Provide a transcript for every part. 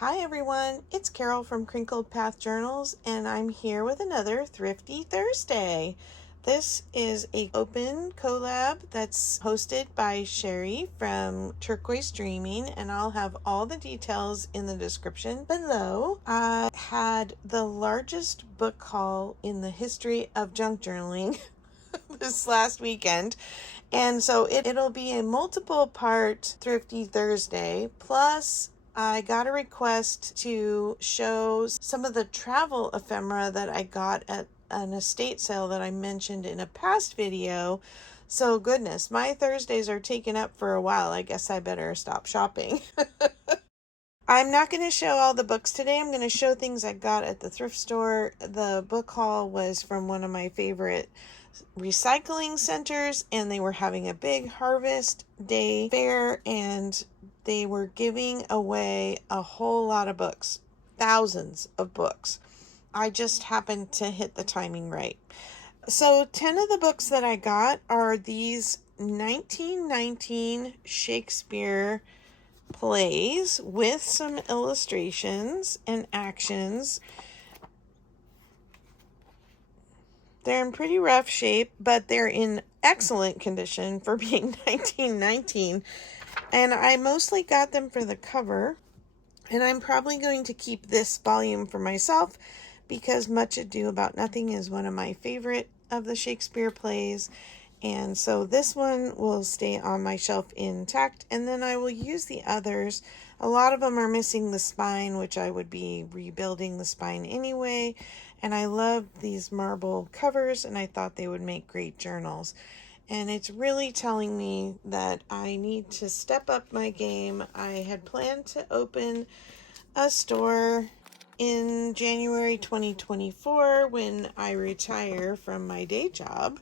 Hi everyone, it's Carol from Crinkled Path Journals, and I'm here with another Thrifty Thursday. This is a open collab that's hosted by Sherry from Turquoise Dreaming, and I'll have all the details in the description below. I had the largest book haul in the history of junk journaling this last weekend. And so it'll be a multiple part Thrifty Thursday. Plus, I got a request to show some of the travel ephemera that I got at an estate sale that I mentioned in a past video. So goodness, my Thursdays are taken up for a while. I guess I better stop shopping. I'm not going to show all the books today. I'm going to show things I got at the thrift store. The book haul was from one of my favorite recycling centers, and they were having a big Harvest Day fair, and they were giving away a whole lot of books, thousands of books. I just happened to hit the timing right. So 10 of the books that I got are these 1919 Shakespeare plays with some illustrations and actions. They're in pretty rough shape, but they're in excellent condition for being 1919. And I mostly got them for the cover. And I'm probably going to keep this volume for myself because Much Ado About Nothing is one of my favorite of the Shakespeare plays. And so this one will stay on my shelf intact, and then I will use the others. A lot of them are missing the spine, which I would be rebuilding the spine anyway. And I love these marble covers, and I thought they would make great journals. And it's really telling me that I need to step up my game. I had planned to open a store in January 2024 when I retire from my day job.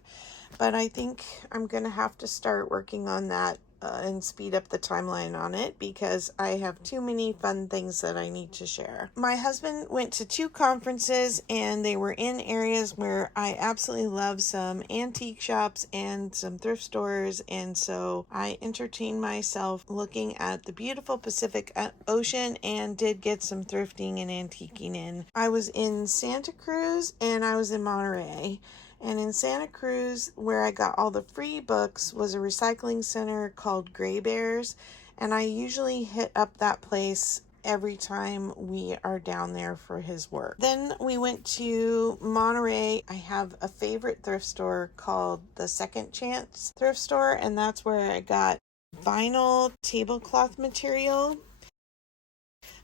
But I think I'm going to have to start working on that and speed up the timeline on it because I have too many fun things that I need to share. My husband went to 2 conferences, and they were in areas where I absolutely love, some antique shops and some thrift stores, and so I entertained myself looking at the beautiful Pacific Ocean and did get some thrifting and antiquing in. I was in Santa Cruz and I was in Monterey. And in Santa Cruz, where I got all the free books, was a recycling center called Gray Bears. And I usually hit up that place every time we are down there for his work. Then we went to Monterey. I have a favorite thrift store called the Second Chance Thrift Store, and that's where I got vinyl tablecloth material.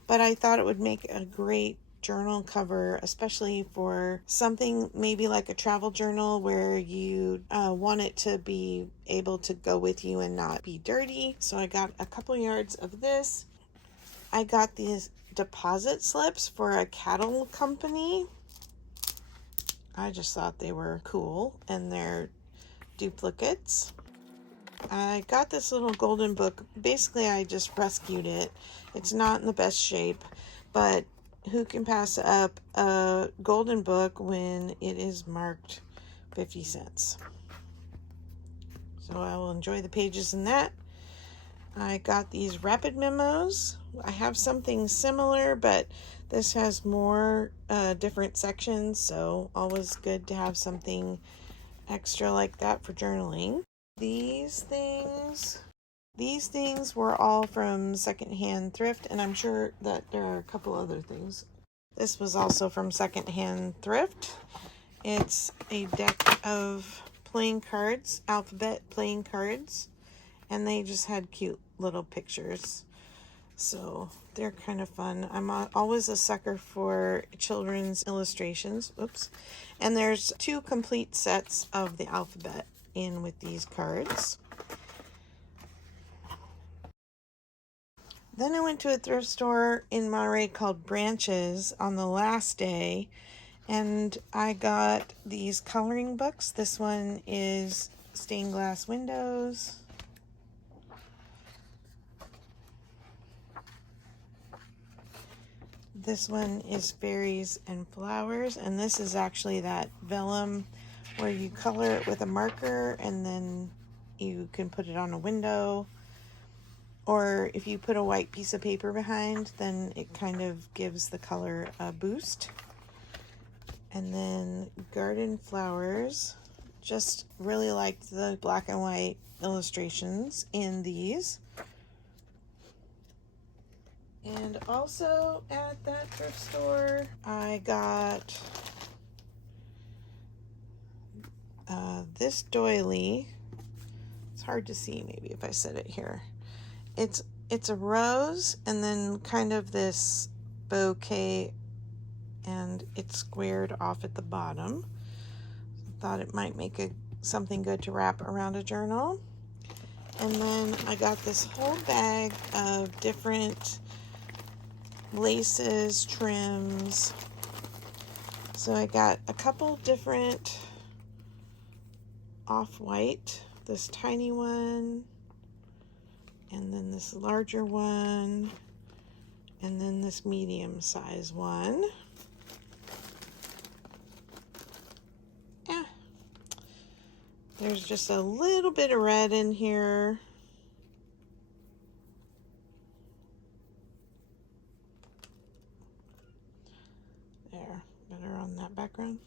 But I thought it would make a great journal cover, especially for something maybe like a travel journal where you want it to be able to go with you and not be dirty. So I got a couple yards of this. I got these deposit slips for a cattle company. I just thought they were cool, and they're duplicates. I got this little golden book. Basically, I just rescued it. It's not in the best shape, but who can pass up a golden book when it is marked 50 cents? So I will enjoy the pages in that. I got these rapid memos. I have something similar, but this has more different sections, so always good to have something extra like that for journaling. These things were all from secondhand thrift, and I'm sure that there are a couple other things. This was also from secondhand thrift. It's a deck of playing cards, alphabet playing cards, and they just had cute little pictures. So they're kind of fun. I'm always a sucker for children's illustrations. Oops. And there's 2 complete sets of the alphabet in with these cards. Then I went to a thrift store in Monterey called Branches on the last day, and I got these coloring books. This one is Stained Glass Windows. This one is Fairies and Flowers, and this is actually that vellum where you color it with a marker and then you can put it on a window. or if you put a white piece of paper behind, then it kind of gives the color a boost. And then garden flowers. Just really liked the black and white illustrations in these. And also at that thrift store, I got this doily. It's hard to see maybe if I set it here. It's a rose and then kind of this bouquet, and it's squared off at the bottom. Thought it might make something good to wrap around a journal. And then I got this whole bag of different laces, trims. So I got a couple different off-white, this tiny one, and then this larger one, and then this medium size one. Yeah, there's just a little bit of red in here. There, better on that background.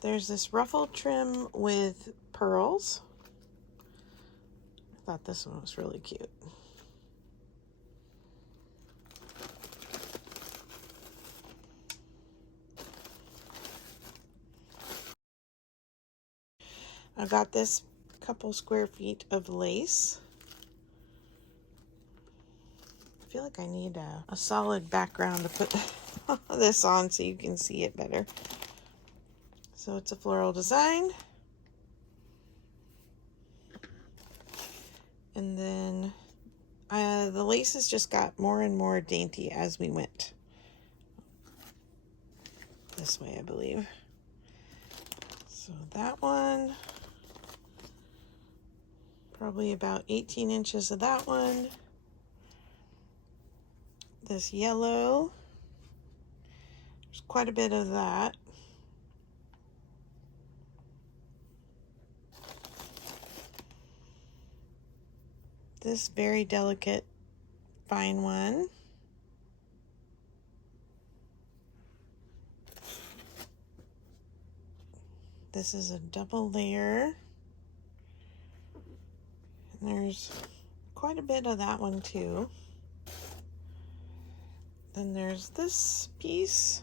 There's this ruffled trim with pearls. I thought this one was really cute. I got this couple square feet of lace. I feel like I need a solid background to put this on so you can see it better. So it's a floral design. And then the laces just got more and more dainty as we went. This way, I believe. So that one, probably about 18 inches of that one. This yellow, there's quite a bit of that. This very delicate fine one. This is a double layer. And there's quite a bit of that one too. Then there's this piece,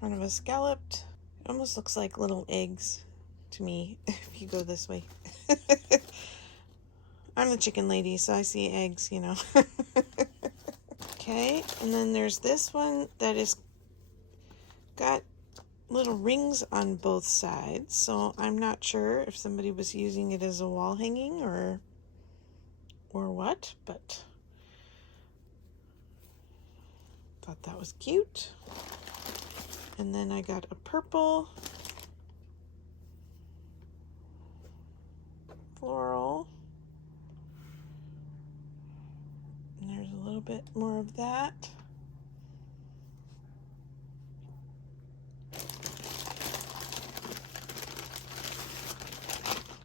kind of a scalloped. It almost looks like little eggs to me if you go this way. I'm the chicken lady, so I see eggs, you know. Okay, and then there's this one that is got little rings on both sides, so I'm not sure if somebody was using it as a wall hanging or what, but thought that was cute. And then I got a purple floral. And there's a little bit more of that.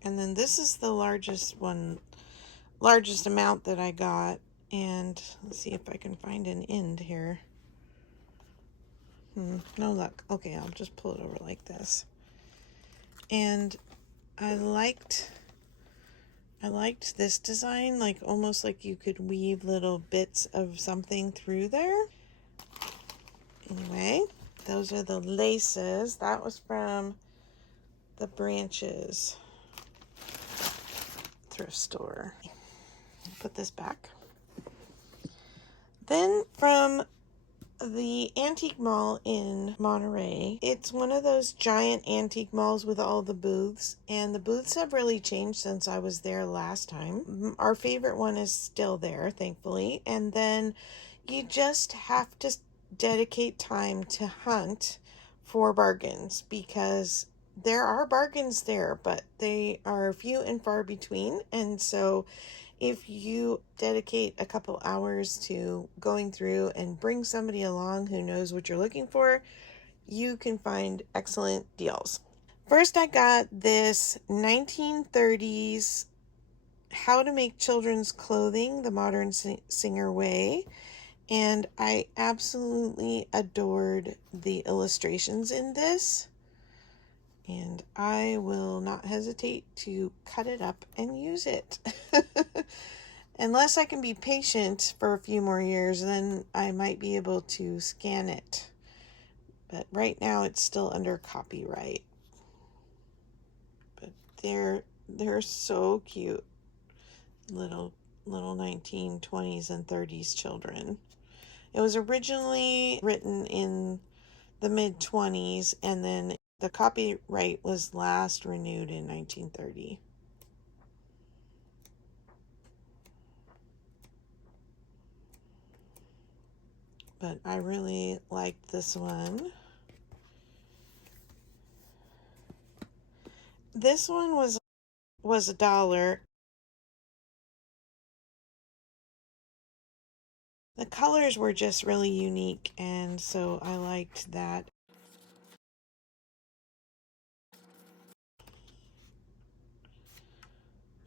And then this is the largest amount that I got. And let's see if I can find an end here. No luck. Okay, I'll just pull it over like this. And I liked this design, like almost like you could weave little bits of something through there. Anyway, those are the laces. That was from the Branches thrift store. Put this back. Then from the antique mall in Monterey, it's one of those giant antique malls with all the booths, and the booths have really changed since I was there last time. Our favorite one is still there, thankfully, and then you just have to dedicate time to hunt for bargains, because there are bargains there, but they are few and far between. And so if you dedicate a couple hours to going through and bring somebody along who knows what you're looking for, you can find excellent deals. First, I got this 1930s How to Make Children's Clothing the Modern Singer Way, and I absolutely adored the illustrations in this, and I will not hesitate to cut it up and use it. Unless I can be patient for a few more years, then I might be able to scan it. But right now it's still under copyright. But they're so cute. Little 1920s and 30s children. It was originally written in the mid-20s, and then the copyright was last renewed in 1930. But I really liked this one. This one was $1. The colors were just really unique, and so I liked that.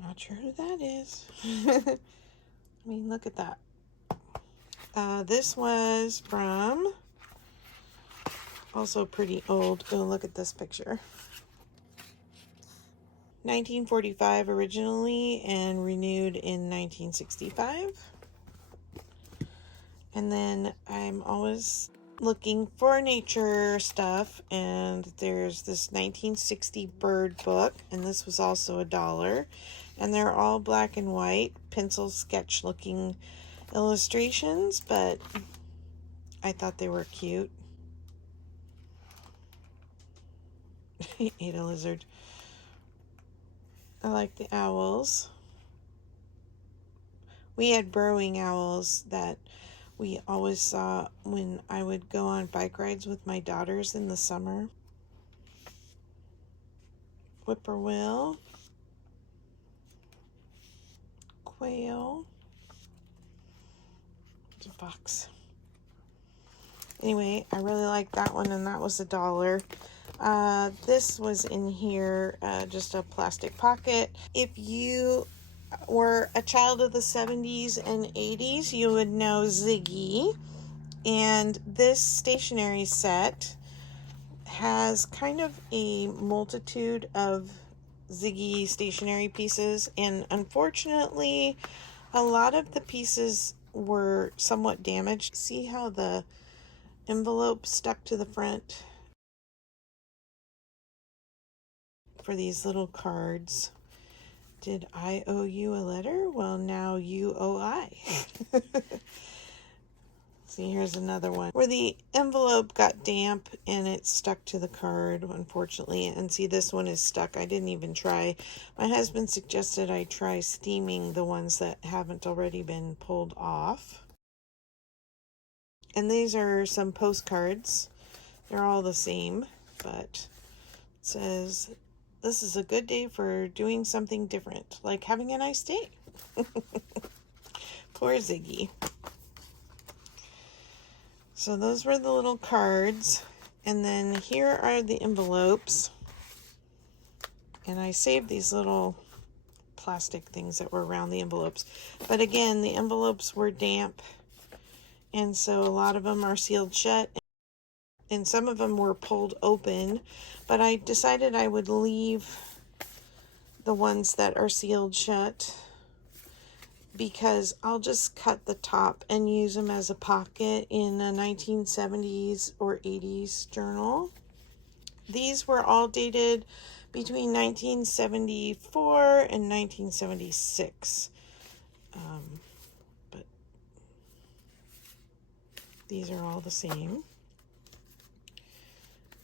Not sure who that is. I mean, look at that. This was from, also pretty old. Oh, look at this picture. 1945 originally and renewed in 1965. And then I'm always looking for nature stuff, and there's this 1960 bird book, and this was also $1. And they're all black and white, pencil sketch looking illustrations, but I thought they were cute. He ate a lizard. I like the owls. We had burrowing owls that we always saw when I would go on bike rides with my daughters in the summer. Whippoorwill. Quail. It's a fox. Anyway, I really liked that one, and that was $1. This was in here, just a plastic pocket. If you were a child of the 70s and 80s, you would know Ziggy. And this stationery set has kind of a multitude of Ziggy stationery pieces, and unfortunately, a lot of the pieces were somewhat damaged. See how the envelope stuck to the front for these little cards? Did I owe you a letter? Well, now you owe I. See, here's another one where the envelope got damp and it stuck to the card, unfortunately. And see, this one is stuck. I didn't even try. My husband suggested I try steaming the ones that haven't already been pulled off. And these are some postcards. They're all the same, but it says, "This is a good day for doing something different, like having a nice day." Poor Ziggy. So those were the little cards. And then here are the envelopes. And I saved these little plastic things that were around the envelopes. But again, the envelopes were damp. And so a lot of them are sealed shut. And some of them were pulled open. But I decided I would leave the ones that are sealed shut, because I'll just cut the top and use them as a pocket in a 1970s or 80s journal. These were all dated between 1974 and 1976. But these are all the same,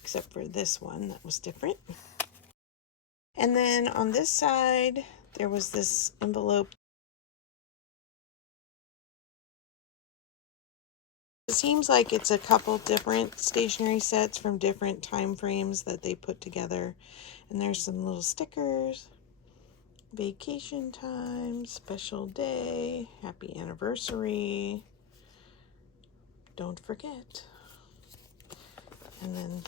except for this one that was different. And then on this side, there was this envelope. It seems like it's a couple different stationery sets from different time frames that they put together. And there's some little stickers. Vacation time, special day, happy anniversary, don't forget. And then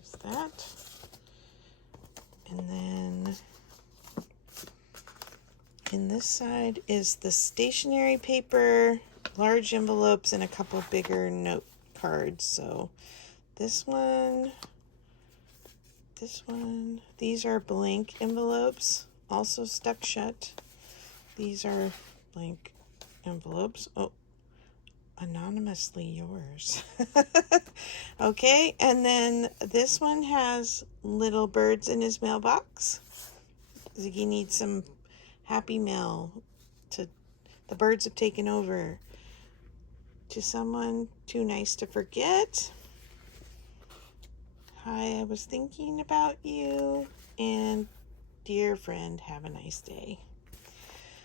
just that. And then in this side is the stationery paper, large envelopes, and a couple bigger note cards. So this one, these are blank envelopes, also stuck shut. These are blank envelopes. Oh, anonymously yours. Okay, and then this one has little birds in his mailbox. Ziggy needs some happy mail. The birds have taken over. To someone too nice to forget. Hi, I was thinking about you. And dear friend, have a nice day.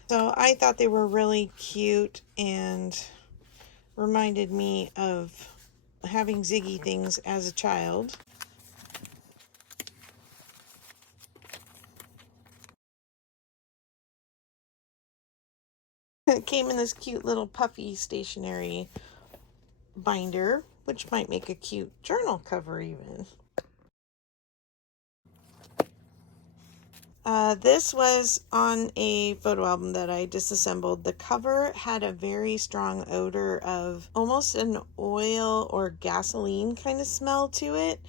So I thought they were really cute and reminded me of having Ziggy things as a child. It came in this cute little puffy stationery binder, which might make a cute journal cover even. This was on a photo album that I disassembled. The cover had a very strong odor of almost an oil or gasoline kind of smell to it.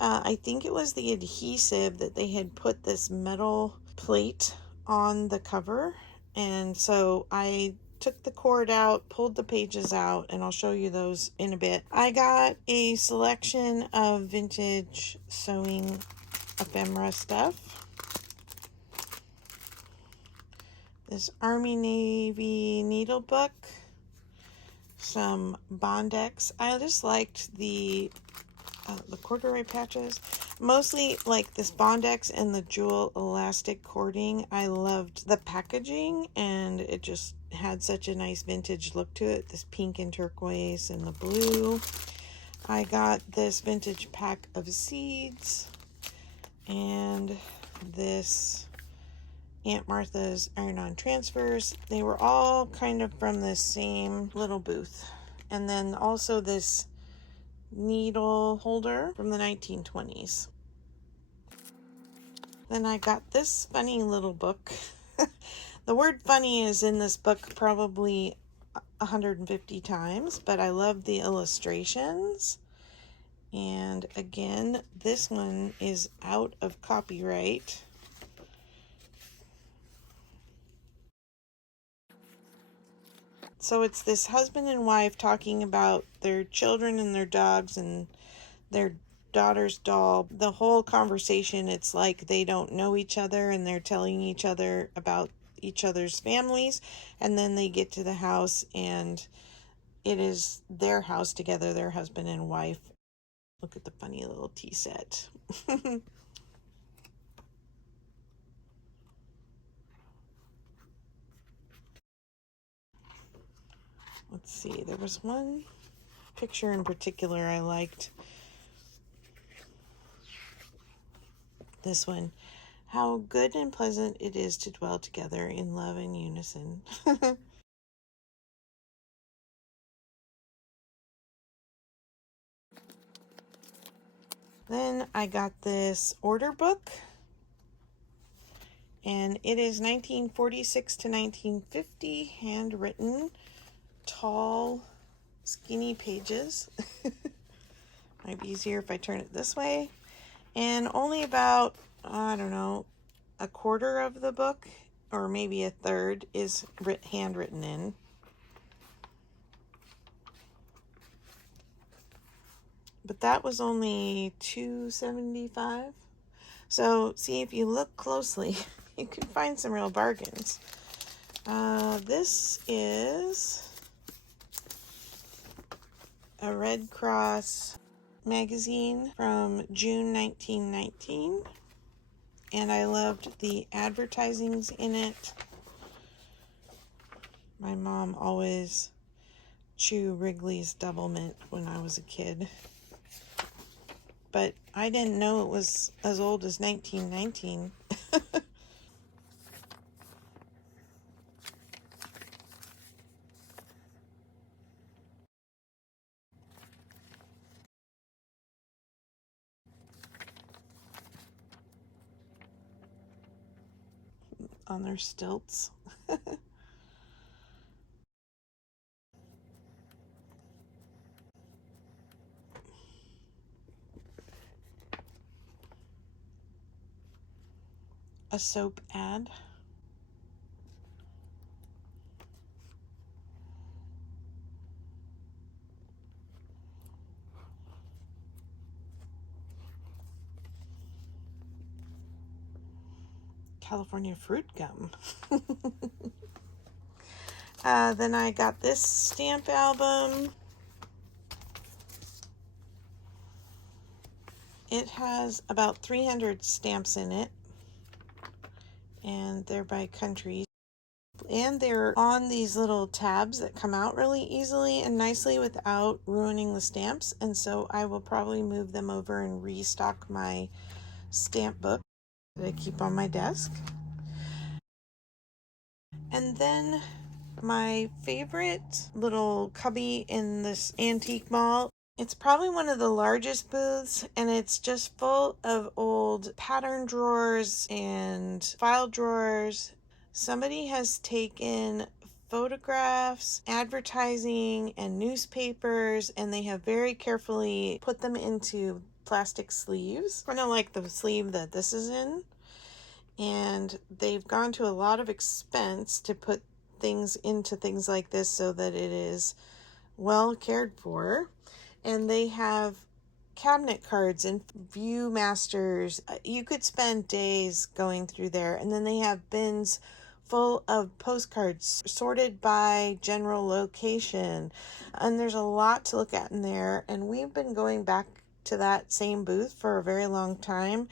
I think it was the adhesive that they had put this metal plate on the cover. And so I took the cord out, pulled the pages out, and I'll show you those in a bit. I got a selection of vintage sewing ephemera stuff. This Army Navy needle book, some Bondex. I just liked the corduroy patches. Mostly like this Bondex and the jewel elastic cording. I loved the packaging and it just had such a nice vintage look to it. This pink and turquoise and the blue. I got this vintage pack of seeds and this Aunt Martha's iron-on transfers. They were all kind of from the same little booth. And then also this needle holder from the 1920s. Then I got this funny little book. The word funny is in this book probably 150 times, but I love the illustrations. And again, this one is out of copyright. So it's this husband and wife talking about their children and their dogs and their daughter's doll. The whole conversation, it's like they don't know each other and they're telling each other about each other's families. And then they get to the house and it is their house together, their husband and wife. Look at the funny little tea set. Let's see, there was one picture in particular I liked. This one. How good and pleasant it is to dwell together in love and unison. Then I got this order book. And it is 1946 to 1950, handwritten, tall, skinny pages. Might be easier if I turn it this way. And only about, I don't know, a quarter of the book, or maybe a third, is handwritten in. But that was only $2.75. So see, if you look closely, you can find some real bargains. This is a Red Cross magazine from June 1919, and I loved the advertisings in it. My mom always chewed Wrigley's Double Mint when I was a kid, but I didn't know it was as old as 1919. on their stilts. A soap ad. California fruit gum. Then I got this stamp album. It has about 300 stamps in it, and they're by countries. And they're on these little tabs that come out really easily and nicely without ruining the stamps. And so I will probably move them over and restock my stamp book that I keep on my desk. And then my favorite little cubby in this antique mall. It's probably one of the largest booths, and it's just full of old pattern drawers and file drawers. Somebody has taken photographs, advertising, and newspapers, and they have very carefully put them into plastic sleeves, kind of like the sleeve that this is in. And they've gone to a lot of expense to put things into things like this so that it is well cared for. And they have cabinet cards and Viewmasters. You could spend days going through there. And then they have bins full of postcards sorted by general location. And there's a lot to look at in there. And we've been going back to that same booth for a very long time.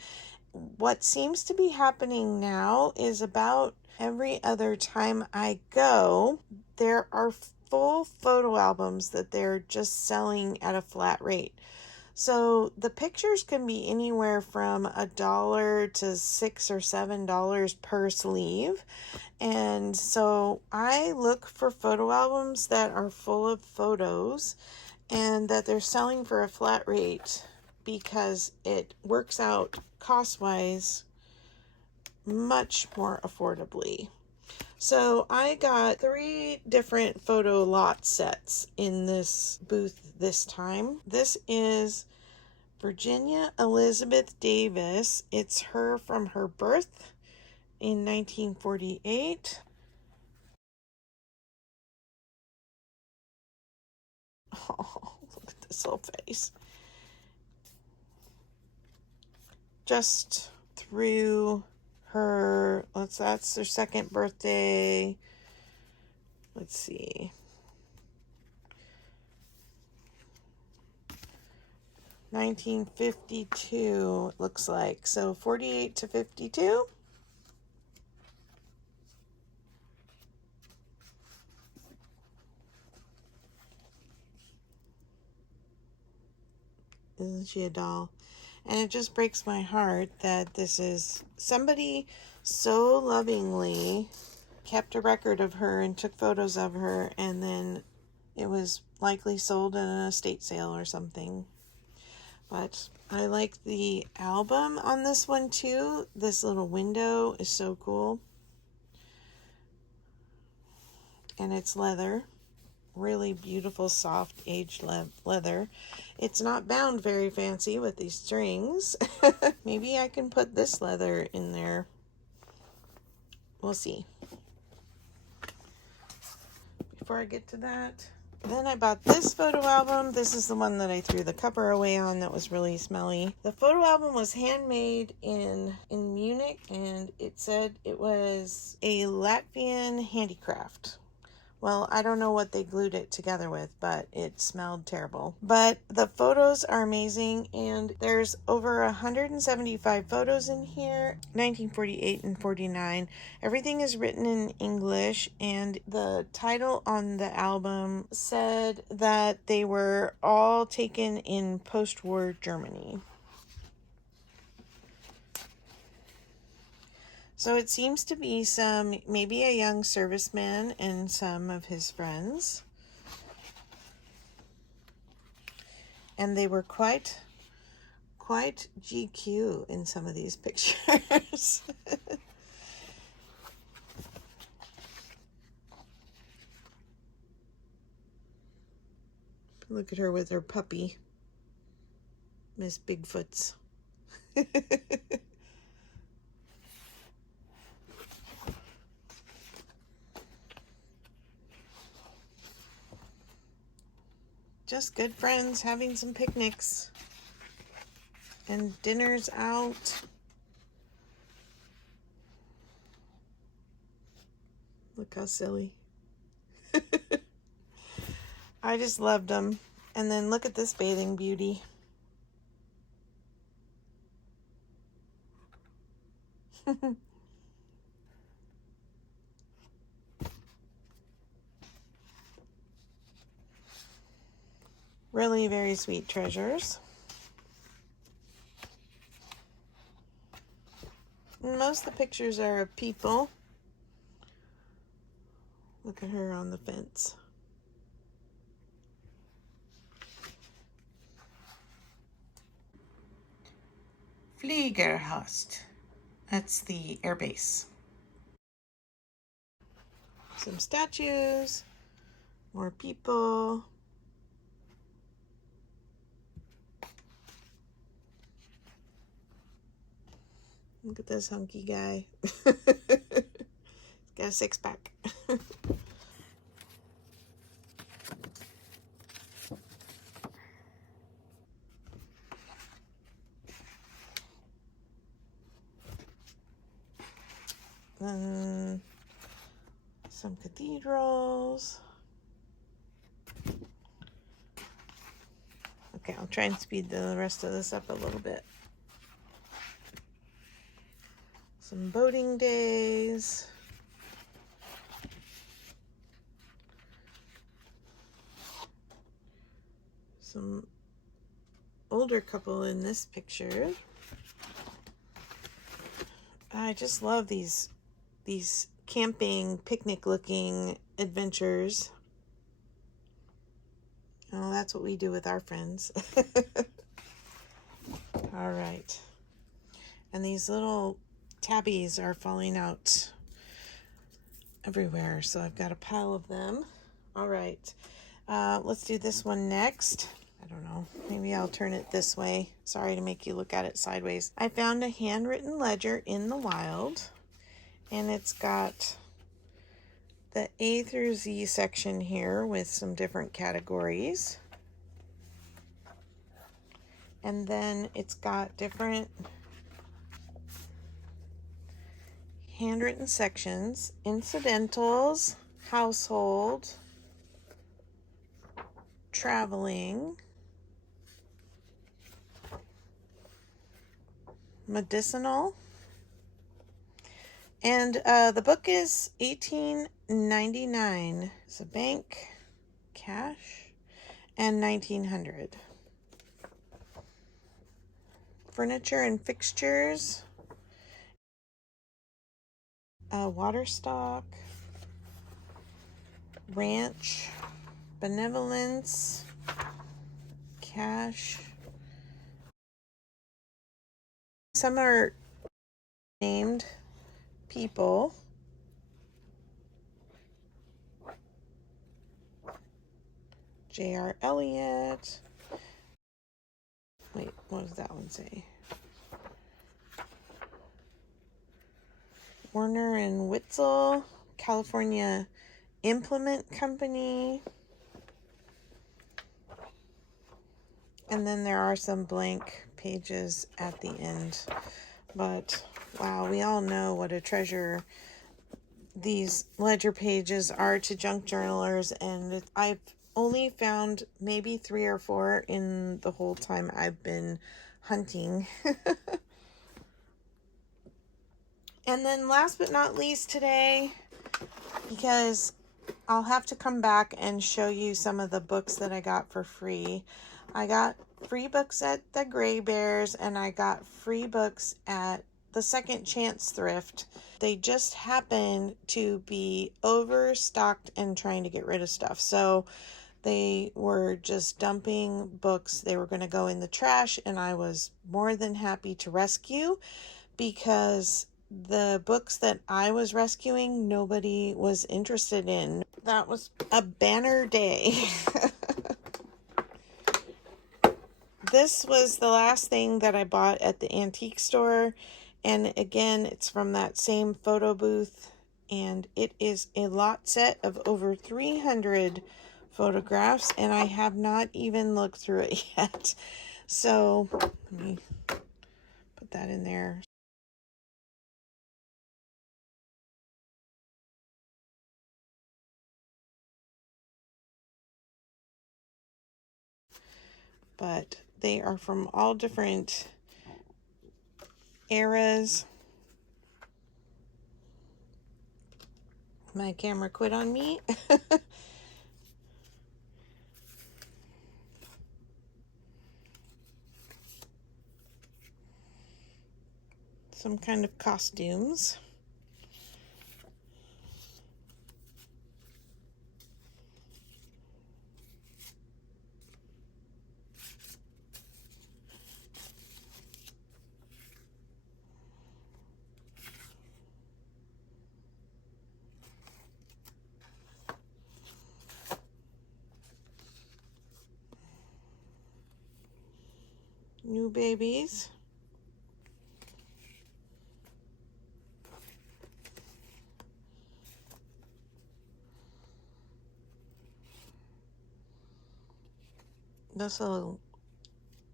What seems to be happening now is about every other time I go, there are full photo albums that they're just selling at a flat rate. So the pictures can be anywhere from $1 to $6 or $7 per sleeve. And so I look for photo albums that are full of photos and that they're selling for a flat rate, because it works out cost-wise much more affordably. So I got 3 different photo lot sets in this booth this time. This is Virginia Elizabeth Davis. It's her from her birth in 1948. Oh, look at this little face. Just through her, that's her second birthday. Let's see. 1952, it looks like. So 48 to 52. Isn't she a doll? And it just breaks my heart that this is somebody so lovingly kept a record of her and took photos of her, and then it was likely sold in an estate sale or something. But I like the album on this one too. This little window is so cool. And it's leather. Really beautiful, soft, aged leather. It's not bound very fancy with these strings. Maybe I can put this leather in there. We'll see. Before I get to that, then I bought this photo album. This is the one that I threw the cover away on that was really smelly. The photo album was handmade in Munich, and it said it was a Latvian handicraft. Well, I don't know what they glued it together with, but it smelled terrible. But the photos are amazing, and there's over 175 photos in here, 1948 and 49. Everything is written in English, and the title on the album said that they were all taken in post-war Germany. So it seems to be maybe a young serviceman and some of his friends. And they were quite GQ in some of these pictures. Look at her with her puppy, Miss Bigfoot's. Just good friends having some picnics and dinners out. Look how silly. I just loved them. And then look at this bathing beauty. Really very sweet treasures. And most of the pictures are of people. Look at her on the fence. Fliegerhorst. That's the air base. Some statues. More people. Look at this hunky guy. He's got a six-pack. Some cathedrals. Okay, I'll try and speed the rest of this up a little bit. Some boating days. Some older couple in this picture. I just love these camping, picnic-looking adventures. Oh, that's what we do with our friends. All right. And these little tabbies are falling out everywhere, so I've got a pile of them. All right. Let's do this one next. I don't know. Maybe I'll turn it this way. Sorry to make you look at it sideways. I found a handwritten ledger in the wild, and it's got the A through Z section here with some different categories. And then it's got different handwritten sections: incidentals, household, traveling, medicinal. And the book is $18.99. It's a bank, cash, and $1900. Furniture and fixtures, water stock, ranch, benevolence, cash. Some are named people. J.R. Eliot. Wait, what does that one say? Warner and Witzel, California Implement Company. And then there are some blank pages at the end. But wow, we all know what a treasure these ledger pages are to junk journalers, and I've only found maybe 3 or 4 in the whole time I've been hunting. And then last but not least today, because I'll have to come back and show you some of the books that I got for free. I got free books at the Gray Bears, and I got free books at the Second Chance Thrift. They just happened to be overstocked and trying to get rid of stuff. So they were just dumping books. They were going to go in the trash, and I was more than happy to rescue, because the books that I was rescuing, nobody was interested in. That was a banner day. This was the last thing that I bought at the antique store. And again, it's from that same photo booth. And it is a lot set of over 300 photographs. And I have not even looked through it yet. So let me put that in there. But they are from all different eras. My camera quit on me. Some kind of costumes. New babies. This little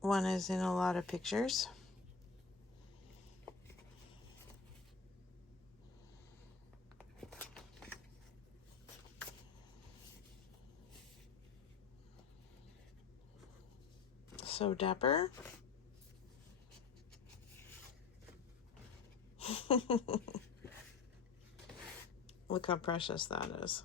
one is in a lot of pictures. So dapper. Look how precious that is.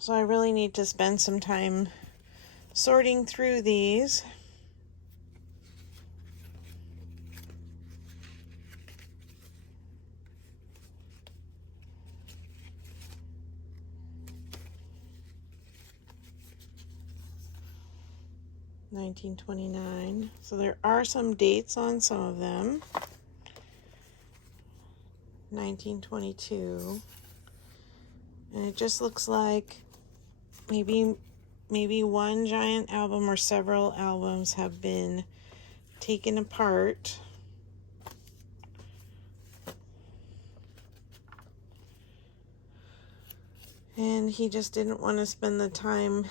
So I really need to spend some time sorting through these. $19.29. So there are some dates on some of them. 1922. And it just looks like maybe one giant album or several albums have been taken apart. And he just didn't want to spend the time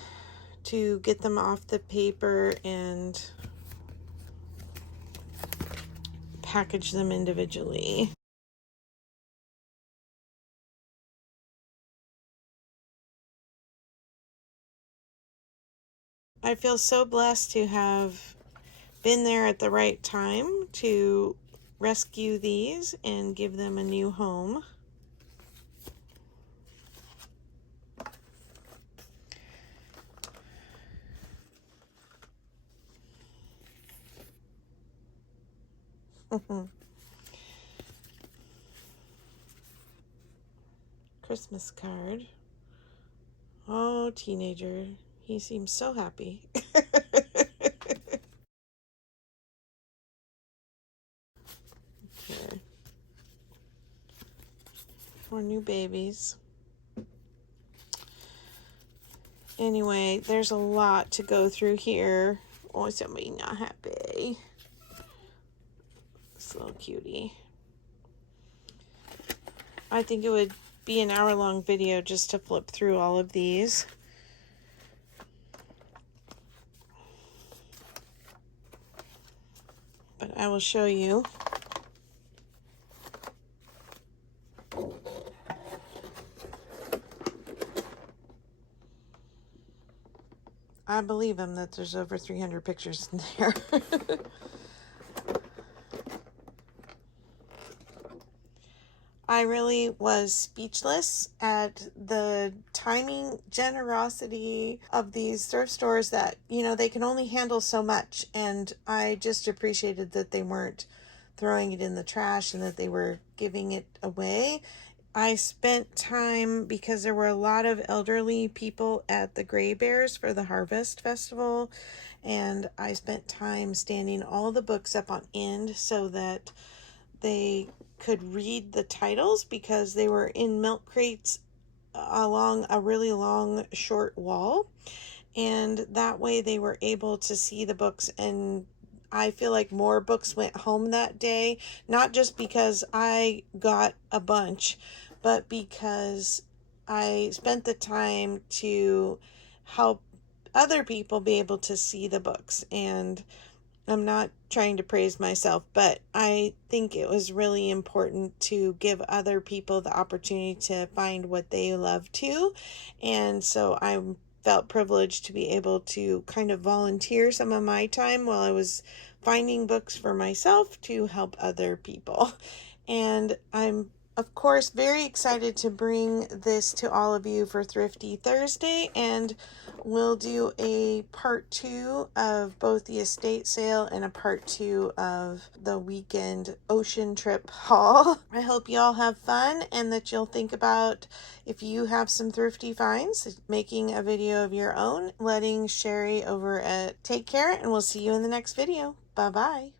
to get them off the paper and package them individually. I feel so blessed to have been there at the right time to rescue these and give them a new home. Christmas card. Oh, teenager. He seems so happy. Here. More new babies. Anyway, there's a lot to go through here. Oh, somebody not happy. This little cutie. I think it would be an hour-long video just to flip through all of these. But I will show you. I believe him that there's over 300 pictures in there. I really was speechless at the timing, generosity of these thrift stores that, you know, they can only handle so much. And I just appreciated that they weren't throwing it in the trash and that they were giving it away. I spent time because there were a lot of elderly people at the Gray Bears for the Harvest Festival, and I spent time standing all the books up on end so that they could read the titles because they were in milk crates along a really long, short wall. And that way they were able to see the books. And I feel like more books went home that day, not just because I got a bunch, but because I spent the time to help other people be able to see the books. And I'm not trying to praise myself, but I think it was really important to give other people the opportunity to find what they love too. And so I felt privileged to be able to kind of volunteer some of my time while I was finding books for myself to help other people. And I'm of course very excited to bring this to all of you for Thrifty Thursday, and we'll do a part 2 of both the estate sale and a part 2 of the weekend ocean trip haul. I hope you all have fun and that you'll think about, if you have some thrifty finds, making a video of your own, letting Sherry over at Take Care, and we'll see you in the next video. Bye bye.